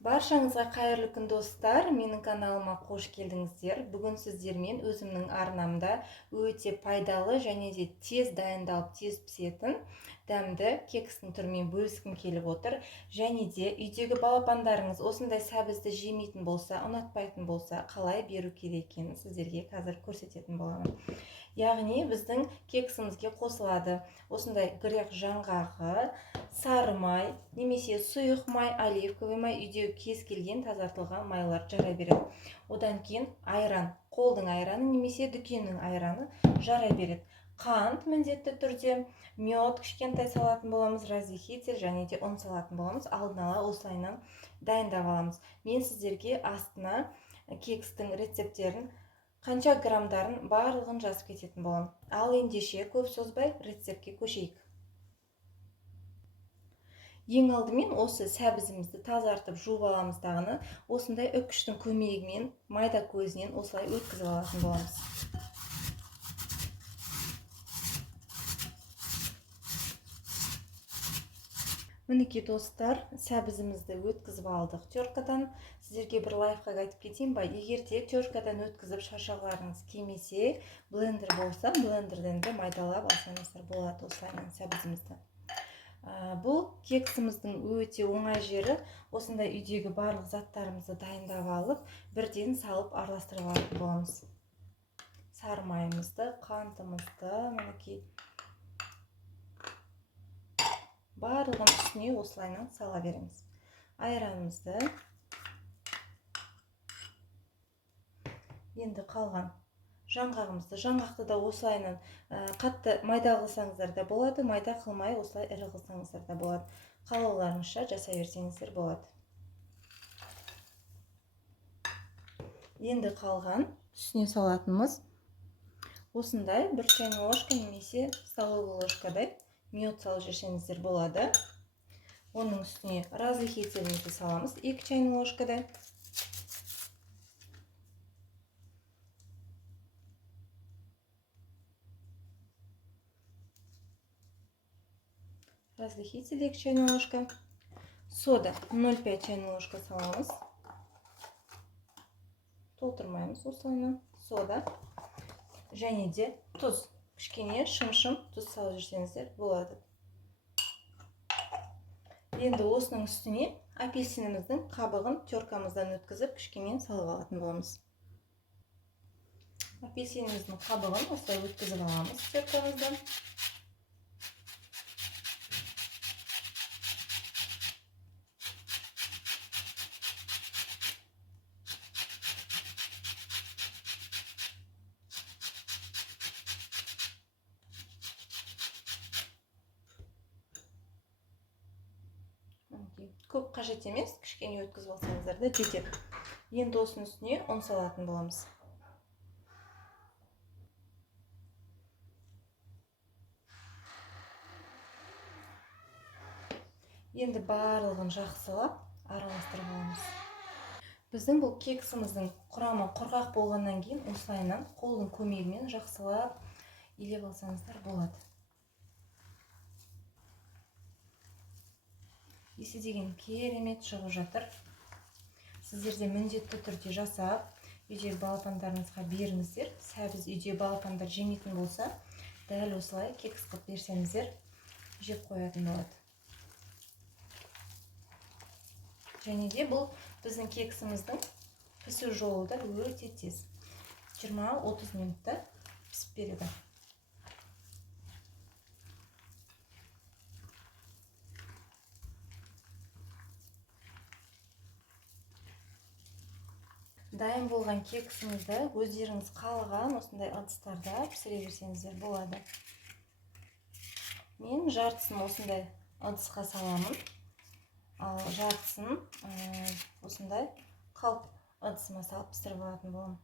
Баршаңызға қайырлы күн достар, менің каналыма қош келдіңіздер. Бүгін сіздермен өзімнің арнамда өте пайдалы және де тез дайындалып, тез пісетін дәмді кекстің түрімен бөліскім келіп отыр. Және де үйдегі балапандарыңыз осындай сәбізді жемейтін болса, ұнатпайтын болса, қалай беру керек екенін сіздерге қазір көрсететін боламын. Яғни біздің кексімізге қосылады осындай грек жаңғағы, сары май, немесе сұйық май, оливковый май, үйдегі кез келген тазартылған майлар жарай береді. Одан кейін айран, қолдың айраны немесе дүкеннің айраны жарай береді. Қант міндетті түрде, мед кішкентай салатын боламыз, разрыхитель және де ұн салатын боламыз. Алдын ала осылайынан дайындап аламыз. Мен сіздерге астына кекстің рецепттерін, қанша граммдарын барлығын жазып кететін боламын. Ал ендеше көп созбай рецептке көшейік. Ең алдымен осы сәбізімізді тазартып жуып аламыз дағыны. Осындай үккіштің көмегімен майда көзінен осылай өткізіп алатын боламыз. Мінекей достар, сәбізімізді өткізіп алдық теркадан. Сіздерге бір лайфхак айтып кетейін ба? Егер де теркадан өткізіп шаршағыларыңыз келмесе, блендер болса, блендерден де майдалап алсаңыздар болады осылайынан сәбізімізді. Бұл кексіміздің өте оңай жері, осындай үйдегі барлық заттарымызды дайындап алып, бірден салып араластырып алатын боламыз. Сары майымызды, қантымызды, мінекей барлығын үстіне осылайынан сала береміз. Айранымызды. Енді қалған жаңғағымызды. Жаңғақты да осылайынан қатты майда қылсаңыздар да болады, майда қылмай осылай ірі қылсаңыздар да болады. Қалауларыңызша жасай берсеңіздер болады. Енді қалған үстіне салатынымыз осындай бір чайный ложка немесе столовый ложкадай мед салып жесеңіздер болады. Оның үстіне разрыхителімізді саламыз 2 чайный ложкадай. Разрыхитель 2 чайный ложка. Сода 0,5 чайный ложка саламыз. Толтырмаймыз осылайынан. Сода. Және де тұз. Кішкене шым-шым тұз салып жүрсеңіздер болады. Енді осының үстіне апельсиніміздің қабығын теркамыздан өткізіп кішкене салып алатын боламыз. Апельсиніміздің қабығын осылай өткізіп аламыз теркамыздан. Көп қажет емес, кішкене өткізіп алсаңыздар да жетеді. Енді осының үстіне ұн салатын боламыз. Енді барлығын жақсылап араластырып аламыз. Біздің бұл кексіміздің құрамы құрғақ болғаннан кейін осылайынан қолдың көмегімен жақсылап илеп алсаңыздар болады. Есі деген керемет шығып жатыр. Сіздер де міндетті түрде жасап, үйдегі балапандарыңызға беріңіздер. Сәбіз үйдегі балапандар жемейтін болса, дәл осылай кекс қылып берсеңіздер, жеп қоятын болады. Және де бұл біздің кексіміздің пісу жолы да өте тез. 20-30 минутта пісіп береді. Дайын болған кексімізді өздеріңіз қалаған осындай ыдыстарда пісіре берсеңіздер болады. Мен жартысын осындай ыдысқа саламын, ал жартысын осындай қалып ыдысыма салып пісіріп алатын боламын.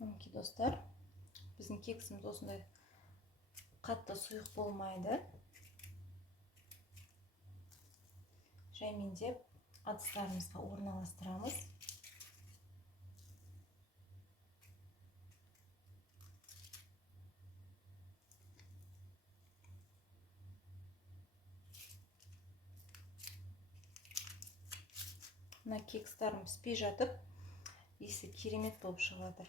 Мінекей достар, біздің кексіміз осындай қатты сұйық болмайды. Жаймендеп ыдыстарымызға орналастырамыз. Мына кекстарым піспей жатып, иісі керемет болып шығып жатыр.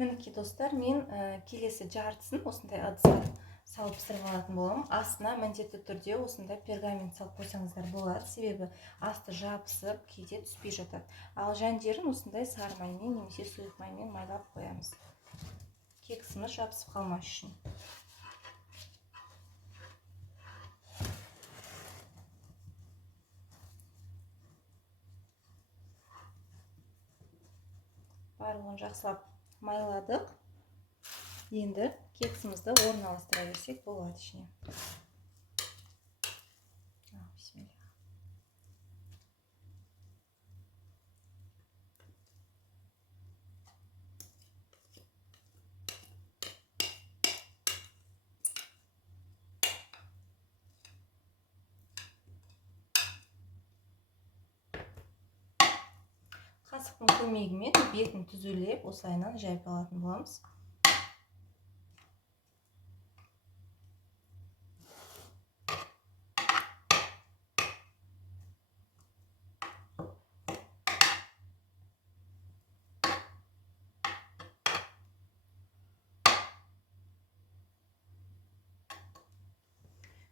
Мінекей достар, мен келесі жартысын осындай ыдысқа салып пісіріп алатын боламын. Астына міндетті түрде осындай пергамент салып қойсаңыздар болады, себебі асты жабысып, кейде түспей жатады. Ал жәндерін осындай сары маймен немесе сұйық маймен майлап қоямыз, кексіміз жабысып қалмас үшін. Барлығын жақсылап майладық. Енді кексімізді орналастыра берсек болады ішіне. Бисмилля. Қасықтың көмегімен бетін түзулеп, осылайынан жайып алатын боламыз.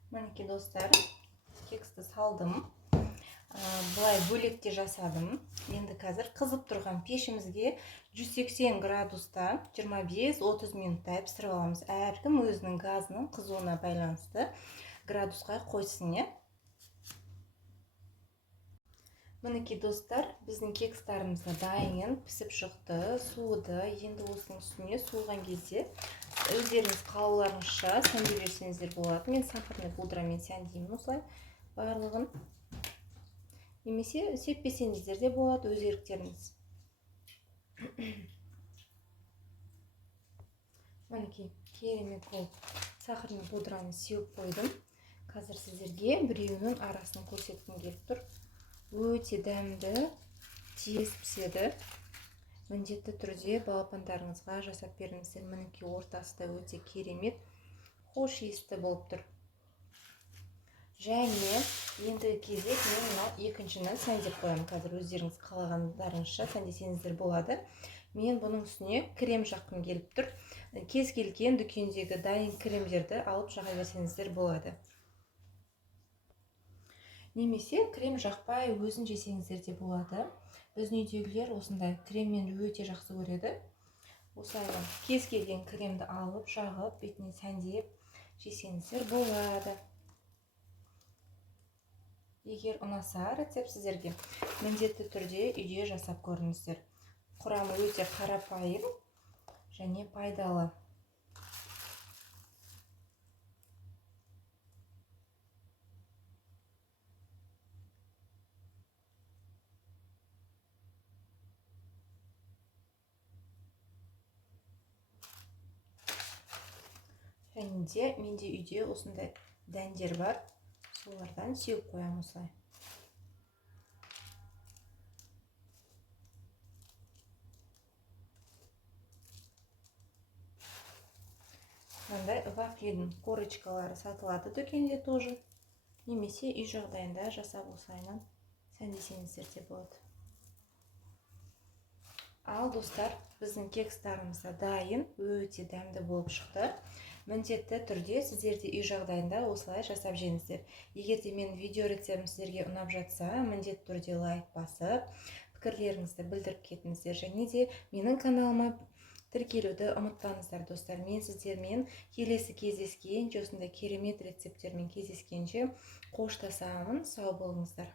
Мінекей достар, кексті салдым. Бұлай бөлекте жасадым. Енді қазір қызып тұрған пешімізге 180 градуста 25-30 минуттай пісіріп аламыз. Әркім өзінің газының қызуына байланысты градусқа қойсын. Мінекей достар, біздің кекстарымызда дайын пісіп шықты, суыды. Енді осының үстіне суыған кезде өздеріңіз қалауларыңызша сәнде берсеңіздер болады. Мен сахарный пудрамен сәндеймін осылай барлығын. Немесе сеппесеңіздер де болады, өз еріктеріңіз. Мінекей керемет болып сахарный пудраны сеуіп қойдым. Қазір сіздерге біреуінің арасын көрсеткім келіп тұр. Өте дәмді, тез піседі. Міндетті түрде балапандарыңызға жасап беріңіздер. Мінекей ортасы да өте керемет, хош иісті болып тұр. Және енді кезек мен мынау екіншіні сәндеп қоямын. Қазір өздеріңіз қалағандарыңызша сәндесеңіздер болады. Мен бұның үстіне крем жаққым келіп тұр. Кез келген дүкендегі дайын кремдерді алып жаға берсеңіздер болады. Немесе крем жақпай өзін жесеңіздер де болады. Біздің үйдегілер осындай креммен өте жақсы көреді. Осылай кез келген кремді алып, жағып, бетіне сәндеп жесеңіздер болады. Егер ұнаса рецепт сіздерге, міндетті түрде үйде жасап көріңіздер. Құрамы өте қарапайым және пайдалы. Және де менде үйде осындай дәндер бар. Солардан сеуіп қоямын осылай. Мынандай вафлидің корочкалары сатылады дүкенде тоже. Немесе үй жағдайында жасап осылайынан сәндесеңіздер де болады. Ал достар, біздің кекстарымызда дайын, өте дәмді болып шықты. Міндетті түрде сіздерде үй жағдайында осылай жасап жеңіздер. Егер де мен видео рецептім сіздерге ұнап жатса, міндетті түрде лайк басып, пікірлеріңізді білдіріп кетіңіздер. Және де менің каналыма тіркелуді ұмытпаңыздар достар. Мен сіздермен келесі кездескенше, осындай керемет рецепттермен кездескенше қоштасамын. Сау болыңыздар.